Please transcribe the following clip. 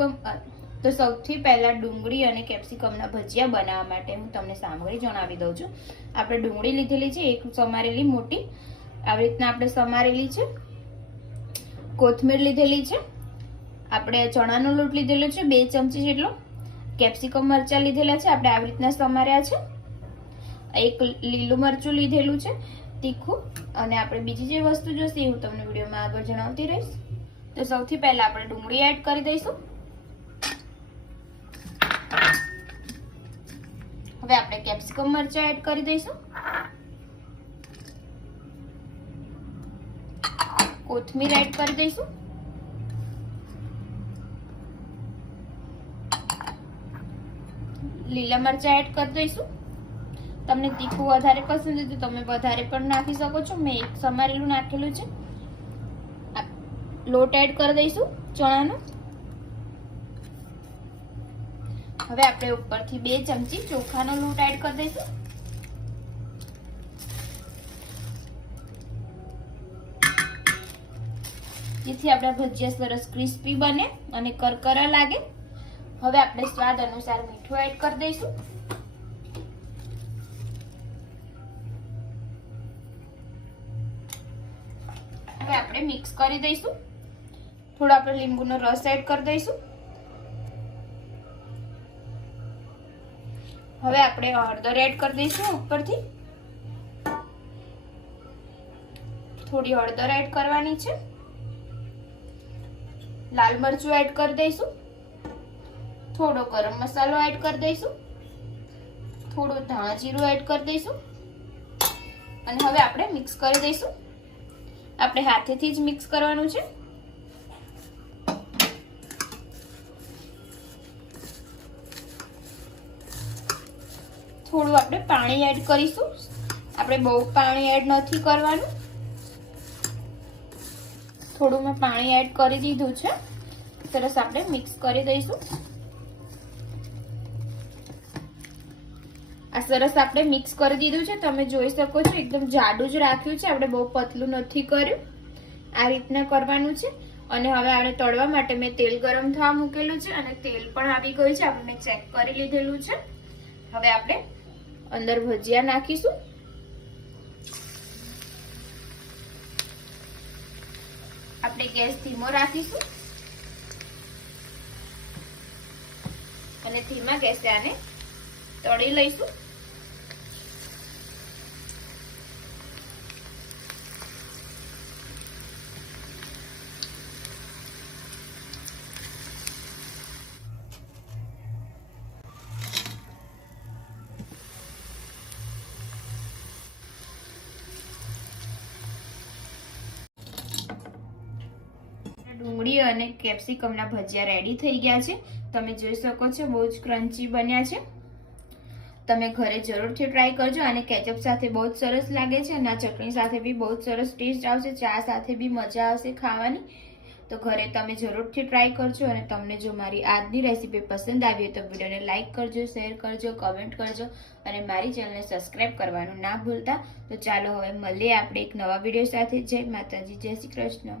Capsicum તો સૌથી પહેલા ડુંગળી અને કેપ્સિકમના ભજીયા બનાવવા માટે હું તમને સામગ્રી જણાવી દઉં છું। આપણે ડુંગળી લીધેલી છે, એક સમારેલી મોટી, આવી રીતના આપણે સમારેલી છે। કોથમીર લીધેલી છે, આપણે ચણાનો લોટ લીધેલો છે 2 ચમચી જેટલો, કેપ્સિકમ મરચાં લીધેલા છે, આપણે આવી રીતના સમાર્યા છે, એક લીલું મરચું લીધેલું છે તીખું, અને આપણે બીજી જે વસ્તુ જોઈશે હું તમને વિડીયોમાં આગળ જણાવતી રહીશ। તો સૌથી પહેલા આપણે ડુંગળી એડ કરી દઈશું। હવે આપણે કેપ્સિકમ મરચાં એડ કરી દઈશું, કોથમીર એડ કરી દઈશું, લીલા મરચાં એડ કરી દઈશું। તમને તીખું વધારે પસંદ હોય તો તમે વધારે પણ નાખી શકો છો, મેં એક સમારેલું નાખેલું છે। લોટ એડ કરી દઈશું ચણાનો। હવે આપણે ઉપરથી 2 ચમચી ચોખાનો લોટ એડ કરી દઈશું। જેથી આપણા ભજીયા સરસ ક્રિસ્પી બને અને કરકરા લાગે। હવે આપણે સ્વાદ અનુસાર મીઠું એડ કરી દઈશું। હવે આપણે મિક્સ કરી દઈશું। થોડો આપણે લીંબુનો રસ એડ કરી દઈશું। હવે આપણે હળદર એડ કરી દઈશું ઉપરથી, થોડી હળદર એડ કરવાની છે, લાલ મરચું એડ કરી દઈશું, થોડો ગરમ મસાલો એડ કરી દઈશું, થોડું ધાણા જીરું એડ કરી દઈશું, અને હવે આપણે મિક્સ કરી દઈશું। આપણે હાથેથી જ મિક્સ કરવાનું છે। થોડું આપણે પાણી એડ કરીશું, આપણે બહુ પાણી એડ નથી કરવાનું, થોડું મેં પાણી એડ કરી દીધું છે। સરસ આપણે મિક્સ કરી દઈશું। આ સરસ આપણે મિક્સ કરી દીધું છે, તમે જોઈ શકો છો એકદમ જાડું જ રાખ્યું છે, આપણે બહુ પતલું નથી કર્યું, આ રીતના કરવાનું છે। અને હવે આપણે તળવા માટે મેં તેલ ગરમ થવા મૂકેલું છે અને તેલ પણ આવી ગયું છે, આપણે ચેક કરી લીધેલું છે। હવે આપણે અંદર ભજીયા નાખીશું। આપણે ગેસ ધીમો રાખીશું અને ધીમા ગેસે આને તળી લઈશું। ડુંગળી અને કેપ્સિકમના ભજીયા રેડી થઈ ગયા છે, તમે જોઈ શકો છો બહુ જ ક્રન્ચી બન્યા છે। તમે ઘરે જરૂરથી ટ્રાય કરજો, અને કેચઅપ સાથે બહુ જ સરસ લાગે છે, અને આ ચટણી સાથે બી બહુ જ સરસ ટેસ્ટ આવશે, ચા સાથે બી મજા આવશે ખાવાની। તો ઘરે તમે જરૂરથી ટ્રાય કરજો, અને તમને જો મારી આજની રેસીપી પસંદ આવી હોય તો વિડીયોને લાઇક કરજો, શેર કરજો, કમેન્ટ કરજો, અને મારી ચેનલને સબસ્ક્રાઈબ કરવાનું ના ભૂલતા। તો ચાલો હવે મળીએ આપણે એક નવા વિડીયો સાથે। જય માતાજી, જય શ્રી કૃષ્ણ।